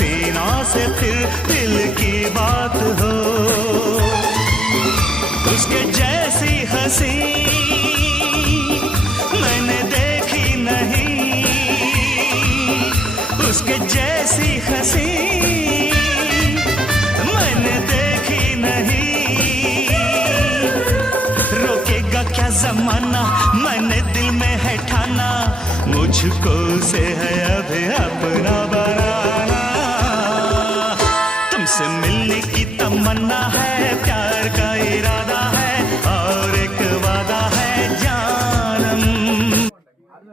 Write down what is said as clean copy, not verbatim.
हसीना से फिर दिल की बात हो। उसके जैसी हंसी मैंने देखी नहीं, उसके जैसी हंसी मैंने देखी नहीं। रोकेगा क्या जमाना, मैंने दिल में है ठाना, मुझको से है अभी अपना बनाना। तुमसे मिलने की तमन्ना है, प्यार का इरादा है, और एक वादा है जानम। അത്